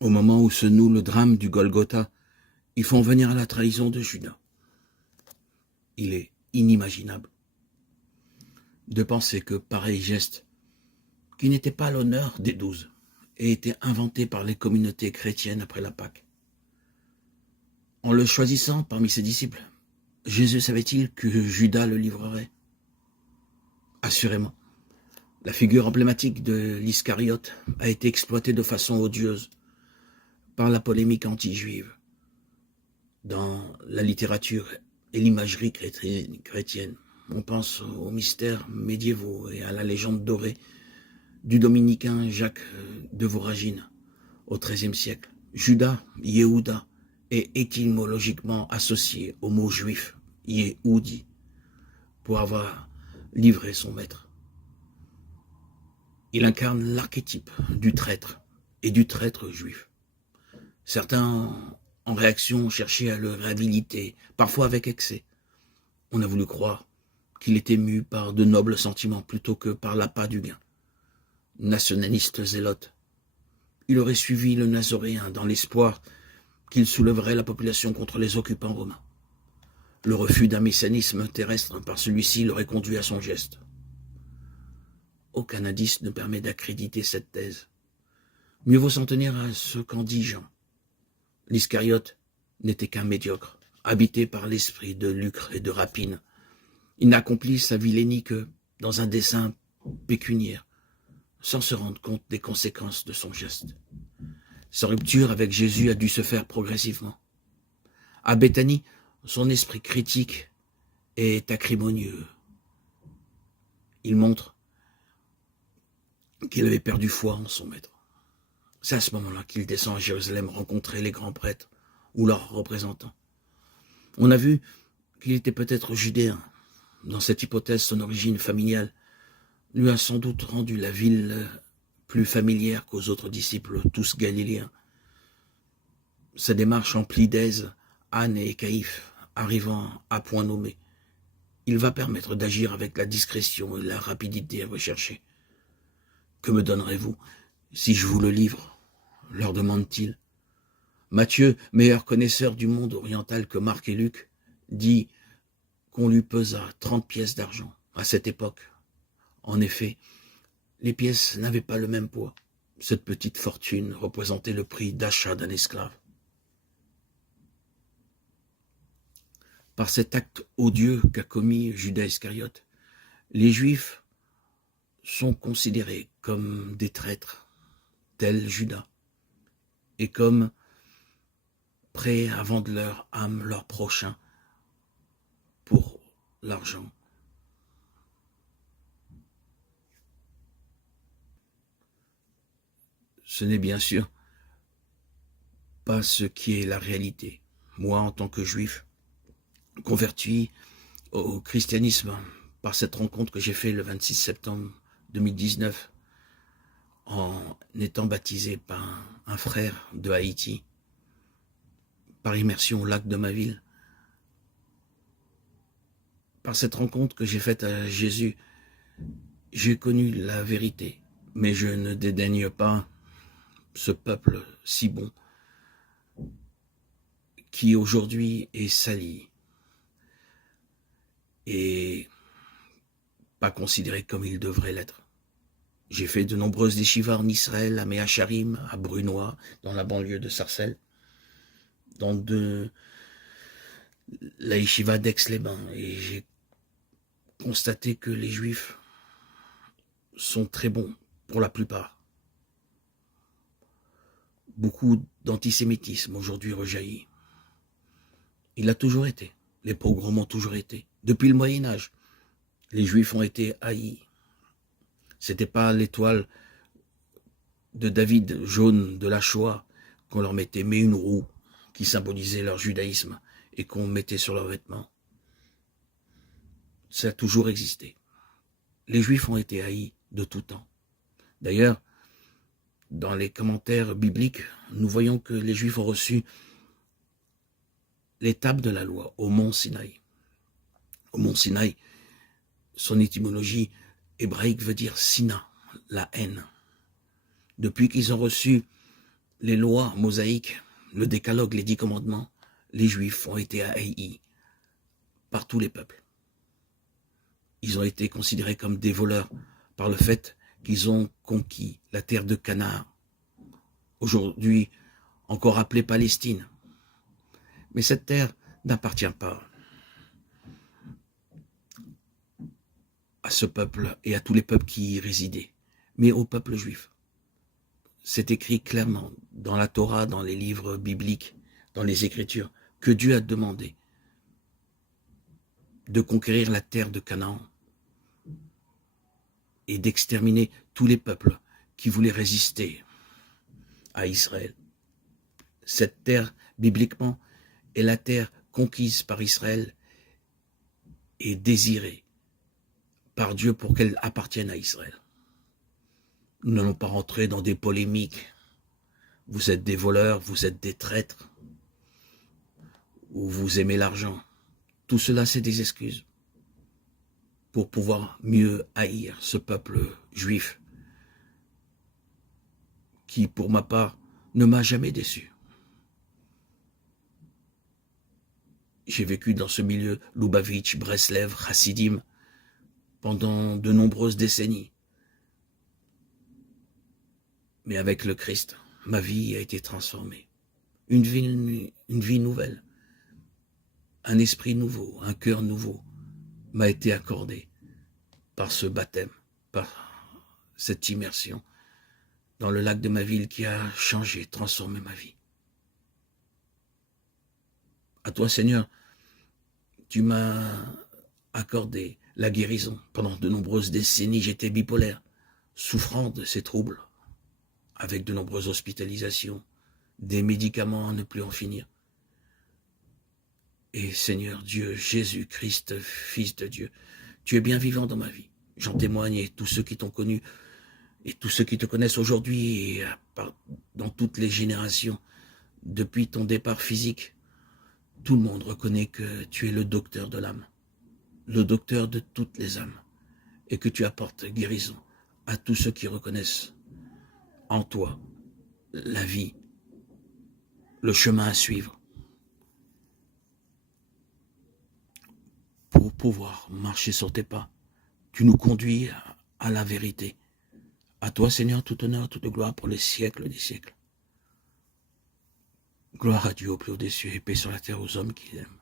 Au moment où se noue le drame du Golgotha, ils font venir à la trahison de Judas. Il est inimaginable de penser que pareil geste, qui n'était pas l'honneur des 12, ait été inventé par les communautés chrétiennes après la Pâque. En le choisissant parmi ses disciples, Jésus savait-il que Judas le livrerait? Assurément. La figure emblématique de l'Iscariote a été exploitée de façon odieuse par la polémique anti-juive dans la littérature et l'imagerie chrétienne. On pense aux mystères médiévaux et à la légende dorée du dominicain Jacques de Voragine au XIIIe siècle. Judas, Yehuda, est étymologiquement associé au mot juif, Yehoudi, pour avoir livré son maître. Il incarne l'archétype du traître et du traître juif. Certains, en réaction, cherchaient à le réhabiliter, parfois avec excès. On a voulu croire qu'il était mu par de nobles sentiments plutôt que par l'appât du gain. Nationaliste zélote, il aurait suivi le nazoréen dans l'espoir qu'il soulèverait la population contre les occupants romains. Le refus d'un messianisme terrestre par celui-ci l'aurait conduit à son geste. Aucun indice ne permet d'accréditer cette thèse. Mieux vaut s'en tenir à ce qu'en dit Jean. L'Iscariote n'était qu'un médiocre, habité par l'esprit de lucre et de rapine. Il n'accomplit sa vilainie que dans un dessein pécuniaire, sans se rendre compte des conséquences de son geste. Sa rupture avec Jésus a dû se faire progressivement. À Béthanie, son esprit critique est acrimonieux. Il montre qu'il avait perdu foi en son maître. C'est à ce moment-là qu'il descend à Jérusalem rencontrer les grands prêtres ou leurs représentants. On a vu qu'il était peut-être judéen. Dans cette hypothèse, son origine familiale lui a sans doute rendu la ville plus familière qu'aux autres disciples, tous galiléens. Sa démarche emplie d'aise, Anne et Caïphe, arrivant à point nommé, il va permettre d'agir avec la discrétion et la rapidité recherchée. « Que me donnerez-vous si je vous le livre ?» leur demande-t-il. Matthieu, meilleur connaisseur du monde oriental que Marc et Luc, dit qu'on lui pesa 30 pièces d'argent à cette époque. En effet, les pièces n'avaient pas le même poids. Cette petite fortune représentait le prix d'achat d'un esclave. Par cet acte odieux qu'a commis Judas Iscariote, les Juifs sont considérés comme des traîtres, tel Judas, et comme prêts à vendre leur âme, leur prochain, pour l'argent. Ce n'est bien sûr pas ce qui est la réalité. Moi, en tant que juif, converti au christianisme par cette rencontre que j'ai faite le 26 septembre 2019, en étant baptisé par un frère de Haïti, par immersion au lac de ma ville. Par cette rencontre que j'ai faite à Jésus, j'ai connu la vérité, mais je ne dédaigne pas ce peuple si bon qui aujourd'hui est sali et pas considéré comme il devrait l'être. J'ai fait de nombreuses yeshivas en Israël, à Méacharim, à Brunois, dans la banlieue de Sarcelles, dans la yeshiva d'Aix-les-Bains, et j'ai constaté que les Juifs sont très bons, pour la plupart. Beaucoup d'antisémitisme aujourd'hui rejaillit. Il a toujours été. Les pogroms ont toujours été. Depuis le Moyen-Âge, les Juifs ont été haïs. C'était pas l'étoile de David jaune de la Shoah qu'on leur mettait, mais une roue qui symbolisait leur judaïsme et qu'on mettait sur leurs vêtements. Ça a toujours existé. Les Juifs ont été haïs de tout temps. D'ailleurs, dans les commentaires bibliques, nous voyons que les Juifs ont reçu les tables de la loi au mont Sinaï. Au mont Sinaï, son étymologie hébraïque veut dire Sina, la haine. Depuis qu'ils ont reçu les lois mosaïques, le décalogue, les 10 commandements, les Juifs ont été haïs par tous les peuples. Ils ont été considérés comme des voleurs par le fait qu'ils ont conquis la terre de Canaan, aujourd'hui encore appelée Palestine. Mais cette terre n'appartient pas à ce peuple et à tous les peuples qui y résidaient, mais au peuple juif. C'est écrit clairement dans la Torah, dans les livres bibliques, dans les Écritures, que Dieu a demandé de conquérir la terre de Canaan et d'exterminer tous les peuples qui voulaient résister à Israël. Cette terre, bibliquement, est la terre conquise par Israël et désirée par Dieu pour qu'elle appartienne à Israël. Nous n'allons pas rentrer dans des polémiques. Vous êtes des voleurs, vous êtes des traîtres, ou vous aimez l'argent. Tout cela, c'est des excuses pour pouvoir mieux haïr ce peuple juif qui, pour ma part, ne m'a jamais déçu. J'ai vécu dans ce milieu Loubavitch, Breslev, Chassidim pendant de nombreuses décennies. Mais avec le Christ, ma vie a été transformée. Une vie nouvelle, un esprit nouveau, un cœur nouveau m'a été accordé par ce baptême, par cette immersion dans le lac de ma ville qui a changé, transformé ma vie. À toi, Seigneur, tu m'as accordé la guérison. Pendant de nombreuses décennies, j'étais bipolaire, souffrant de ces troubles, avec de nombreuses hospitalisations, des médicaments à ne plus en finir. Et Seigneur Dieu, Jésus-Christ, Fils de Dieu, tu es bien vivant dans ma vie. J'en témoigne et tous ceux qui t'ont connu et tous ceux qui te connaissent aujourd'hui et dans toutes les générations, depuis ton départ physique, tout le monde reconnaît que tu es le docteur de l'âme, le docteur de toutes les âmes, et que tu apportes guérison à tous ceux qui reconnaissent en toi la vie, le chemin à suivre pour pouvoir marcher sur tes pas. Tu nous conduis à la vérité. À toi, Seigneur, tout honneur, toute gloire pour les siècles des siècles. Gloire à Dieu au plus haut des cieux et paix sur la terre aux hommes qui l'aiment.